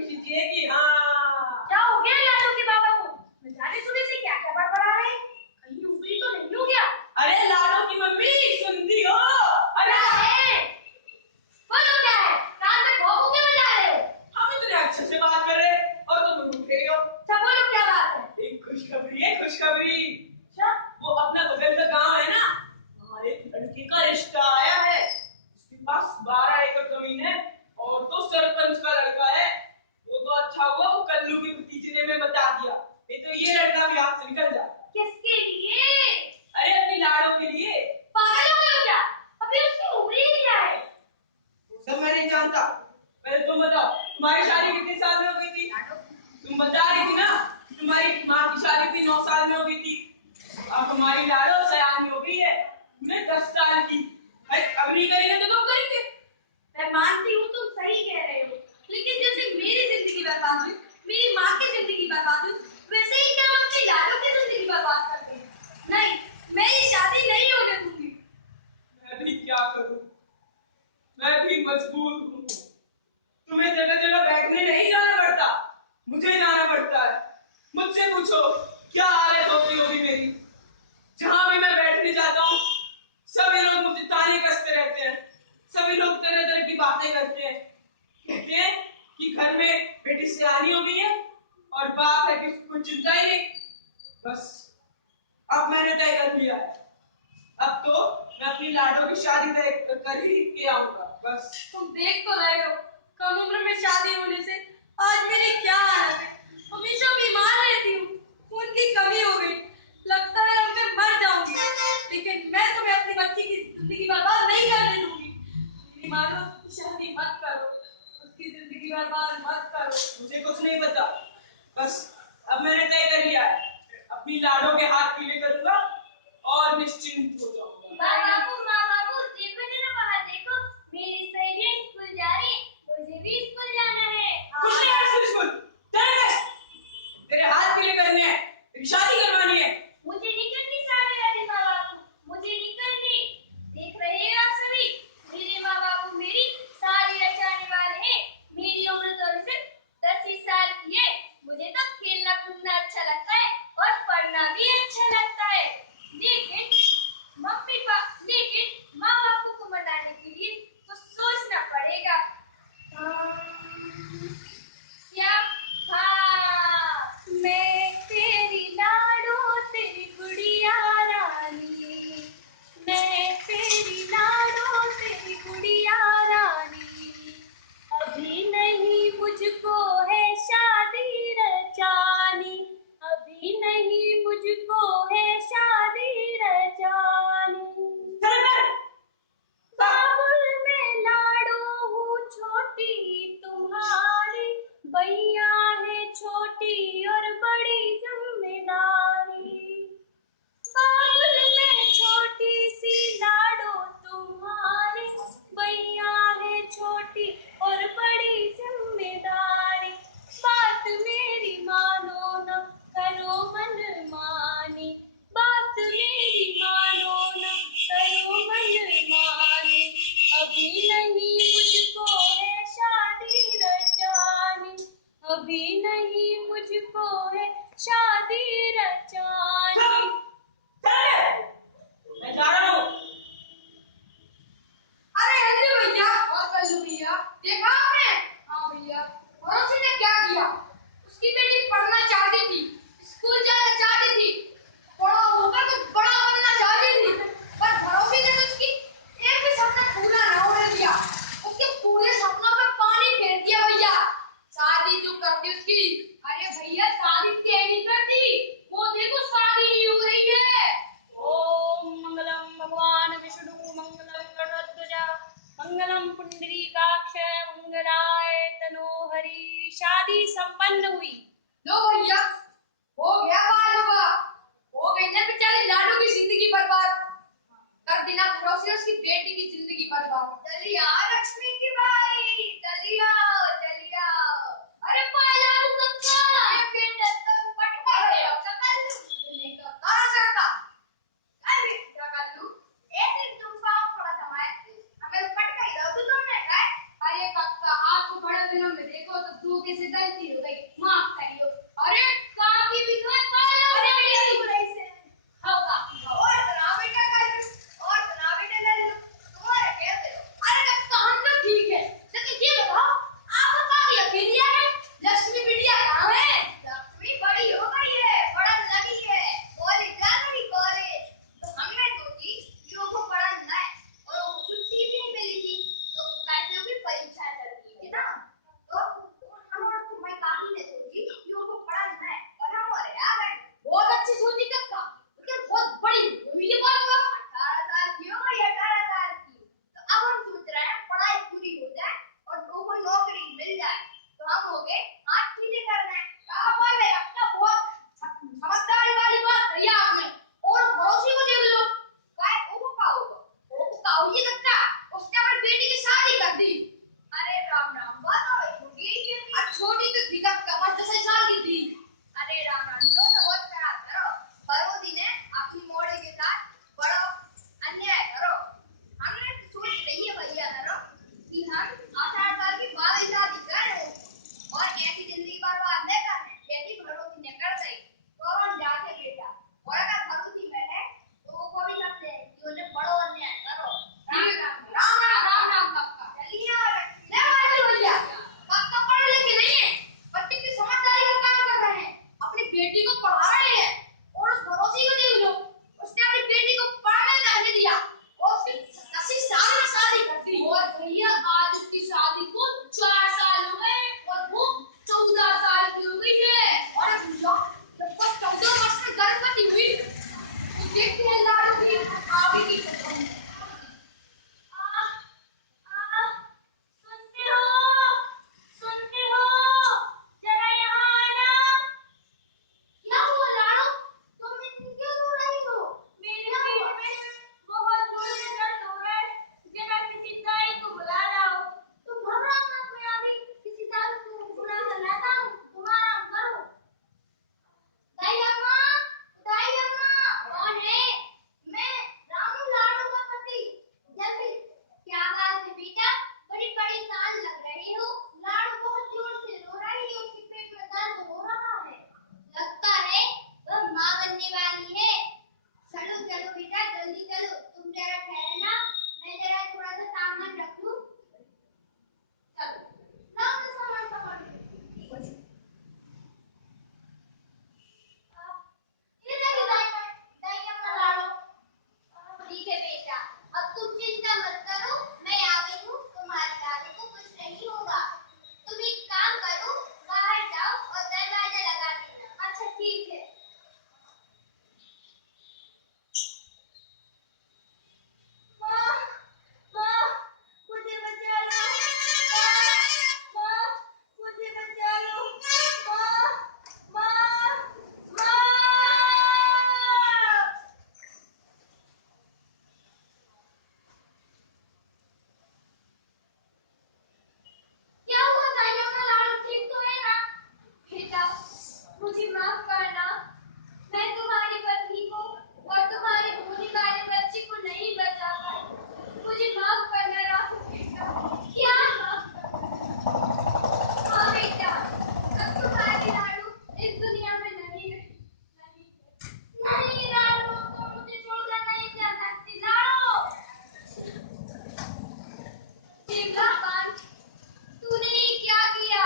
खुशी थी कि हाँ। क्या हो गया लाडो के बाबा को? न जाने सुबह से क्या क्या बड़बड़ा रहे, कहीं ऊपरी तो नहीं हो गया? अरे लाडो की मम्मी सुनती हो? अरे बोलो क्या है? कान में भौंकू क्यों बजा रहे हो? हम इतने अच्छे से बात कर रहे और तुम रुक गई हो। अच्छा बोलो क्या बात है? एक खुशखबरी है, खुशखबरी। अच्छा वो अपना बगल का गांव है ना, वहाँ एक लड़की का रिश्ता आया है। उसके पास 12 एकड़ जमीन है और तो सरपंच का लड़का है। वो तो अच्छा हुआ वो कल्लू की भतीजे ने मैं बता दिया, नहीं तो ये लड़का भी हाथ से निकल जाता। किसके लिए? अरे अपनी लाडो के लिए। पागल हो गए हो क्या? अभी उसकी उम्र ही क्या है? सब मैं नहीं जानता, पहले तुम बताओ तुम्हारी शादी कितने साल में हो गई थी? तुम बता रही थी ना तुम्हारी माँ की शादी भी 9 साल में हो गई थी। अब तुम्हारी लाडो सयानी हो गई है, तुमने 10 साल की। अब नहीं करेंगे तो कब करेंगे? मैं मानती हूँ तुम सही कह रहे हो, लेकिन जैसे मेरी जिंदगी बर्बाद हुई, मेरी माँ की जिंदगी बर्बाद हुई, वैसे ही क्या हम अपनी लाडो की जिंदगी बर्बाद करते हैं? नहीं, मैं ये शादी नहीं होने दूंगी। मैं भी क्या करूं, मैं भी मजबूर हूँ। तुम्हें जगह जगह बैठने नहीं जाना पड़ता, मुझे जाना पड़ता है। मुझसे पूछो क्या हालत होती होगी मेरी। जहां भी मैं बैठने जाता हूँ सभी लोग मुझे ताने कसते रहते हैं। सभी लोग तरह तरह की बातें करते हैं, कहते हैं कि घर में बेटी सयानी हो गई है और बाप है कि कुछ चिंता ही नहीं। बस अब मैंने तय कर लिया है, अब तो मैं अपनी लाडो की शादी तय कर ही के आऊंगा। बस तुम देख तो रहे हो, कम उम्र में शादी होने से आज मेरी क्या हालत है। हमेशा बीमार रहती हूँ, खून की कमी हो गई, लगता है अब मैं मर जाऊंगी। लेकिन मैं तुम्हें अपनी बच्ची की जिंदगी बर्बाद नहीं करने दूंगी। मेरी मानो की शादी मत करो, उसकी जिंदगी बर्बाद मत करो। मुझे कुछ नहीं पता, बस अब मैंने तय कर लिया है, अपनी लाडो के हाथ पीले करूंगा और निश्चिंत हो जाऊंगा। माँ बाबू देखो जरा बाहर देखो, मेरी सहेलियां स्कूल जा रही है, मुझे भी स्कूल जाना है। कुछ नहीं है स्कूल, तेरे हाथ पीले करने हैं, तेरी शादी करवानी है। मुझे नहीं करनी शादी वाली माँ बाबू, मुझे नहीं करनी। देख रहे हैं आप सभी, मेरे माँ बाबू मेरी शादी रचाने वाले हैं। मेरी उम्र तो अभी सिर्फ 10 ही साल की है। मुझे तो खेलना कूदना अच्छा लगता है और पढ़ना भी अच्छा लगता है। लेकिन माँ बापू को मनाने के लिए तो सोचना पड़ेगा। क्या? हाँ, मैं तेरी लाडो तेरी गुड़िया रानी, मैं तेरी लाडो तेरी गुड़िया रानी। अभी नहीं मुझको है शादी रचानी, अभी नहीं मुझको है शादी रचानी। बाबुल में लाडो हूँ छोटी तुम्हारी, भैया है छोटी और बड़ी जिम्मेदारी। बाबुल में छोटी सी लाडो तुम्हारी, भैया है छोटी और बड़ी जिम्मेदारी। बात मेरी मानो न करो मन मानी, बात मेरी मानो न करो मन मानी। अभी नहीं मुझको है शादी रचानी, अभी नहीं मुझको है शादी रचानी। मैं जा रहा हूँ। अरे हल्दी भैया और कल्लू भैया, देखा आपने? हाँ भैया, भरोसे ने क्या किया? उसकी बेटी पढ़ना चाहती थी, स्कूल जाना चाहती थी, बड़ा होकर कुछ बड़ा बनना चाहती थी, पर भरोसे ने तो उसकी एक भी सपना पूरा न होने दिया। उसके पूरे सपनों पे पानी फेर दिया भैया। शादी जो करती उसकी, अरे भैया शादी क्या नहीं करती, वो देखो शादी नहीं हो रही है। ओम मंगलम भगवान विष्णु मंगलम गरुड़ध्वज मंगलम पुंडरीकाक्ष मंगलाय तनोहरि। शादी संपन्न हुई। लो भैया, हो गया बाल विवाह, हो गई ना बेचारी लाडो की जिंदगी बर्बाद, कर देना भरोसे उसकी बेटी की जिंदगी बर्बाद। चलिए लक्ष्मी की बाई, चलिए चलिए। अरे पहला कक्का ये बेटा तक पटका गया, कक्का नहीं करता सकता। अरे कक्कू ऐसे तुम पाओ थोड़ा दमाए, हमें पटका ही दो तुमने। अरे कक्का आपको बड़ा दिनों में देखो तो तू कैसे गलती हो गई, माफ करियो। अरे कहाँ की भी तो है, अरे मेरी हाँ काकी हाँ। और सुना बेटा कर और सुना बेटा ले लो तुम्हारे कैसे हो? अरे कक्का हम तो ठीक है, लेकिन ये बताओ आप कहाँ की अकेलिया है? लक्ष्मी बिटिया कहाँ है? लक्ष्मी बड़ी हो गई है, पढ़न लगी है, कॉलेज जा रही कॉलेज। तो हमने सोची कि वो पढ़न जाए और वो छुट्टी भी नहीं मिली थी, तो कैसे भी परीक्षा चल रही है ना, तो हम और तुम्हारी काकी ने सोची कि वो पढ़न जाए और हम और आ गए। बहुत अच्छी सोची कक्का, लेकिन बहुत बड़ी हुई ये बात। 18 साल की हो गई, 18 साल की। तो अब हम सोच रहे हैं पढ़ाई पूरी हो जाए और दो को नौकरी मिल जाए, तो हम हो गए हाथ सीधे कर रहे हैं। क्या बोल रहे कक्का, बहुत समझदारी वाली बात कही आपने। और भरोसे को देख लो, काय वो का होगा, वो का हुई कक्का, उसने अपनी बेटी की शादी कर दी। अरे राम राम, बात हो छोटी अब छोटी तो थी कक्का, 10 साल की थी। अरे राम राम, जो तो बहुत खराब करो, भरोसी ने अपनी मोड़ी के साथ बड़ा अन्याय करो। हमने सोच रही है भैया करो कि हम 18 साल की बाद ही शादी करें और ऐसी जिंदगी बर्बाद न करें, यदि भरोसी ने कर दी तो हम जाते बेटा, और अगर भरोसी में है तो वो को भी सकते हैं कि उन्हें बड़ो अन्याय करो। राम राम कक्का, चलिए ले वाले भैया, कक्का पढ़े लिखे नहीं है, बच्चे की समझदारी का काम कर रहे हैं, अपनी बेटी को पढ़ा रहे हैं। और उस भरोसे को देख लो, उसने अपनी बेटी को पढ़ने जाने दिया और फिर 80 साल में शादी कर दी। और भैया आज उसकी शादी को 4 साल हो गए और वो 14 साल की हो गई है। और भैया जब वो 14 वर्ष में गर्भवती हुई तो देखते हैं लाडो की आगे की कहानी। सुनते हो जरा यहाँ आना। क्या हुआ लाडो, तुम इतनी क्यों रो रही हो? मेरे पेट में बहुत जोर से दर्द हो रहा है, जरा किसी दाई को बुला लाओ। तुम घबराओ मत, मैं अभी किसी दाई को बुला कर लाता हूँ, तुम आराम करो। दाई अम्मा, दाई अम्मा, कौन है? मैं रामू, लाडो का पति। जल्दी, क्या बात है बेटा, बड़ी परेशान लग रही हो। लाडो बहुत जोर से रो रही है, उसके पेट में दर्द हो रहा है। लगता है वह माँ बनने वाली है। चलो चलो बेटा, जल्दी चलो, तुम जरा ठहरना, मैं जरा थोड़ा सा सामान रख लूं। चलो लाओ तो सामान सामान। ये देखिए दाई अम्मा, लाडो। ठीक है बेटा, अब तुम चिंता मत करो, मैं आ गई हूँ, तुम्हारे लाडो को कुछ नहीं होगा। तुम एक काम करो, बाहर जाओ और दरवाजा लगा देना। अच्छा ठीक है। माँ, माँ, मुझे बचा लो। माँ, माँ, मुझे बचा लो। माँ, माँ, माँ। क्या हुआ दाई अम्मा, लाडो ठीक तो है ना? बेटा मुझे माफ करना, मैं तुम्हारी पत्नी को और तुम्हारे होने वाले बच्चे को नहीं बचा पाई, मुझे माफ करना राहु बेटा। क्या माफ करना? हाँ बेटा, अब तुम्हारी लाडो इस दुनिया में नहीं है। नहीं लाडो, तुम मुझे छोड़कर नहीं जा सकती लाडो। हे भगवान, तूने ये क्या किया?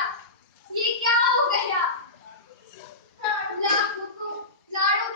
ये क्या हो गया? लाडो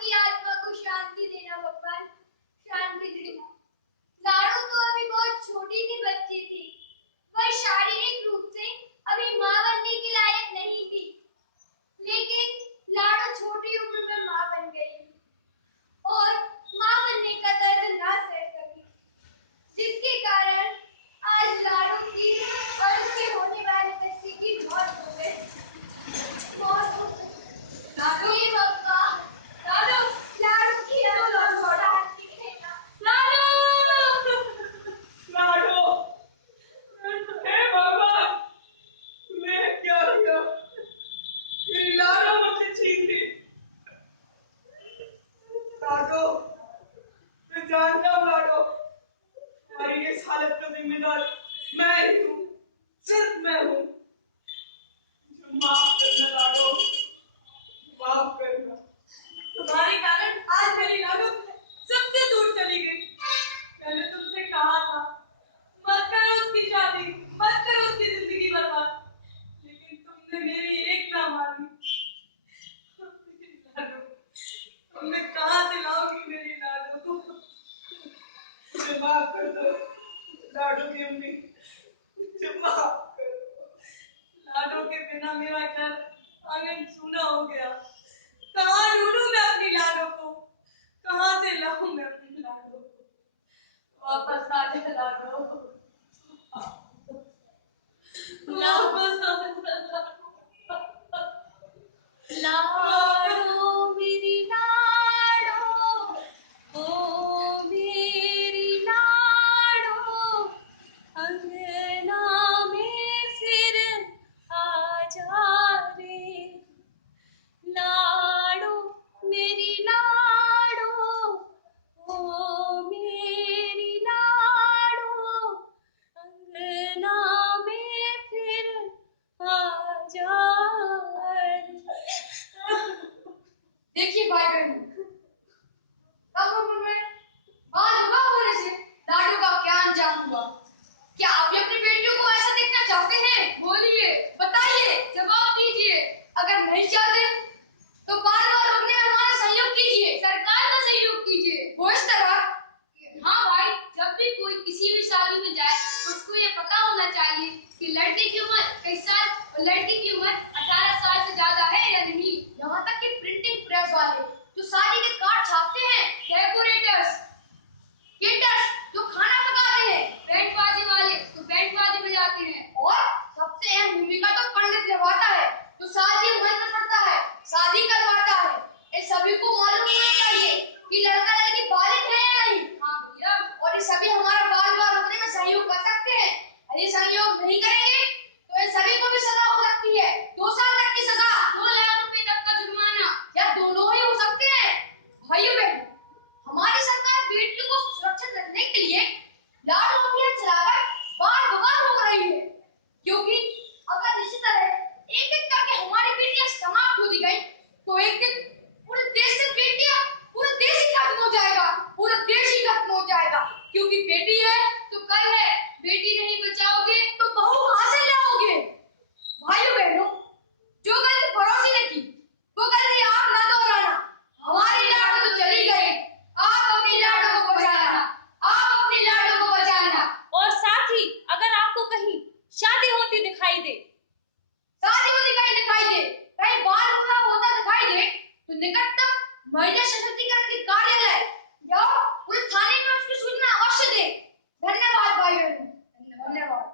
हो गया। कहाँ ढूंढूं मैं अपनी लाडो को, कहाँ से लाऊं मैं अपनी लाडो को। वापस आ जा लाडो, वापस आ जा लाडो मेरी लाडो, ओ मेरी लाडो, अंगना में फिर आ जा रे। लाडो मेरी लाडो, ओ मेरी लाडो, अंगना में फिर आ जा रे। देखिए भाई बहन, कम उम्र में बाल हुआ होने से लाडो का क्या अंजाम हुआ? क्या आप भी अपनी बेटियों को ऐसा देखना चाहते हैं? बोलिए, बताइए, जवाब दीजिए। अगर नहीं चाहते तो बाल बाल रोकने में हमारा सहयोग कीजिए, सरकार का सहयोग कीजिए। वो इस तरह, हाँ भाई, जब भी कोई किसी भी शादी में जाए तो उसको ये पता होना चाहिए कि लड़के की उम्र 21 साल और लड़की की उम्र 18 साल से ज्यादा है या नहीं। यहाँ तक कि प्रिंटिंग प्रेस वाले जो शादी के कार्ड छापते हैं, डेकोरेटर्स, केटर्स जो खाना पकाते हैं, बैंड बाजी वाले तो बैंड बाजी बजाते हैं, और सबसे अहम भूमिका तो पंडित निभाता है जो शादी में मंत्र पढ़ता है, शादी करवाता है। ये सभी को मालूम होना चाहिए कि लड़का लड़की बालिग है या नहीं। हाँ भैया, और ये सभी हमारा बाल बाल रोकने में सहयोग कर सकते हैं। यदि सहयोग नहीं करेंगे तो इन सभी को भी सजा हो सकती है, 2 साल तक की सजा, 2 लाख रुपए तक का जुर्माना, या दोनों ही हो सकते हैं। भाइयों बहनों, हमारी सरकार बेटियों को सुरक्षित रखने के लिए लाडो अभियान चलाकर बाल विवाह रोक रही है, क्योंकि अगर इसी तरह एक एक करके हमारी बेटियां समाप्त होती गई तो एक दिन पूरे देश से बेटियां, पूरा देश ही खत्म हो जाएगा, पूरा देश ही खत्म हो जाएगा। क्योंकि बेटी है तो कल है, बेटी नहीं बचाओगे तो बहू कहां से लाओगे? भाइयों बहनों, जो गलती पड़ोसी ने की वो गलती आप ना दोहराना। हमारी लाडो तो चली गई, आप अपनी लाडो को बचाना, आप अपनी लाडो को बचाना। और साथ ही अगर आपको कहीं शादी होती दिखाई दे, शादी होती कहीं दिखाई दे, कहीं बाल विवाह होता दिखाई दे, तो निकटतम महिला सशक्तिकरण के कार्यालय या पुलिस थाने में उसकी सूचना अवश्य दें। धन्यवाद भाइयों, धन्यवाद।